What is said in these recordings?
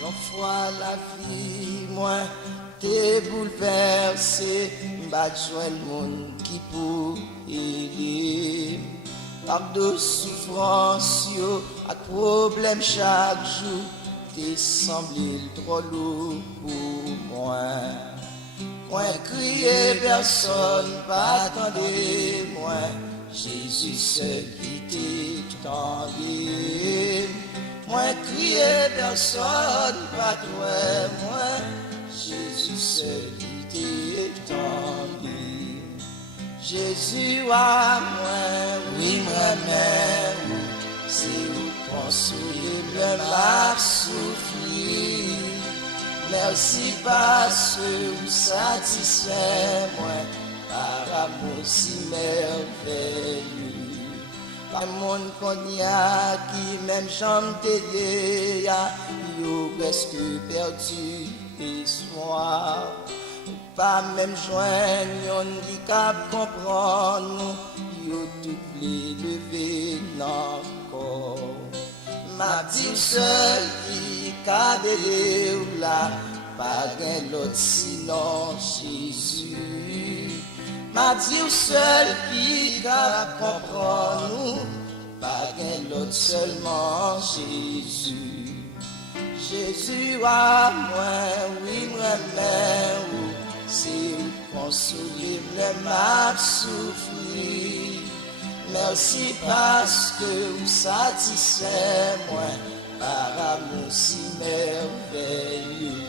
Parfois la vie, moi, t'es bouleversé, m'bat joindre le monde qui pour aider. Par de souffrance, yo, à problème chaque jour, t'es semblé trop lourd pour moi. Moi, crier personne, pas attendez, moi, Jésus seul qui t'est tout en vie. Moi, crier personne, pas toi, moi, Jésus seul qui t'est en vie. Jésus à moi, oui, moi, même, c'est où consoler le mal souffrir. Merci parce que vous satisfait, moi, par amour si merveilleux. Pas mon cognac qui même jambe t'aider, yo presque perdu espoir. Pas même joindre yon qui cap comprendre, yo tout les lever dans corps. Ma dit seul qui cabelle ou là, pas gain l'autre sinon Jésus. Ma dit seul qui cap comprendre, pas gain l'autre seulement Jésus. Jésus à moi, oui moi même, c'est où consoler le mal souffrir. Merci parce que vous satisfait moi par amour si merveilleux.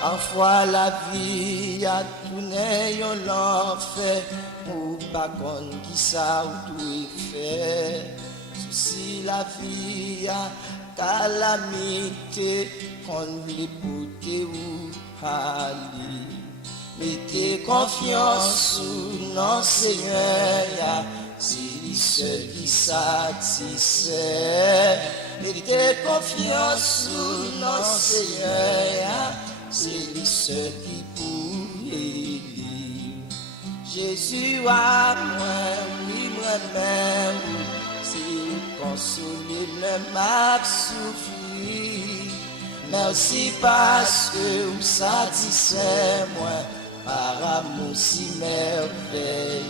Parfois la vie a tourné l'enfer pour pas qu'on qui ça ou tout fait. Souci la vie a calamité qu'on l'écoute ou aller. Mettez confiance sous non Seigneur, c'est lui seul qui satisfait. Mettez confiance sous non Seigneur, c'est lui seul qui pour aider. Jésus à moi, oui moi-même, c'est consoler le mal souffrir. Merci parce que vous satisfait moi par amour si merveilleux.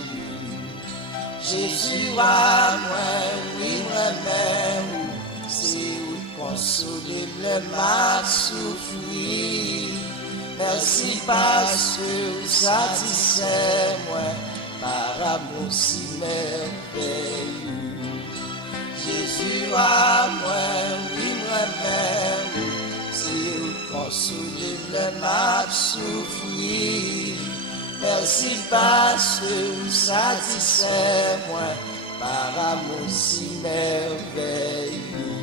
Jésus à moi, oui moi-même, c'est vous consoler le mal souffrir. Merci parce que vous satisfait moi par amour si merveilleux. Jésus à moi, oui moi-même, c'est vous consoler le mal souffrir. Merci parce que vous satisfait moi par amour si merveilleux.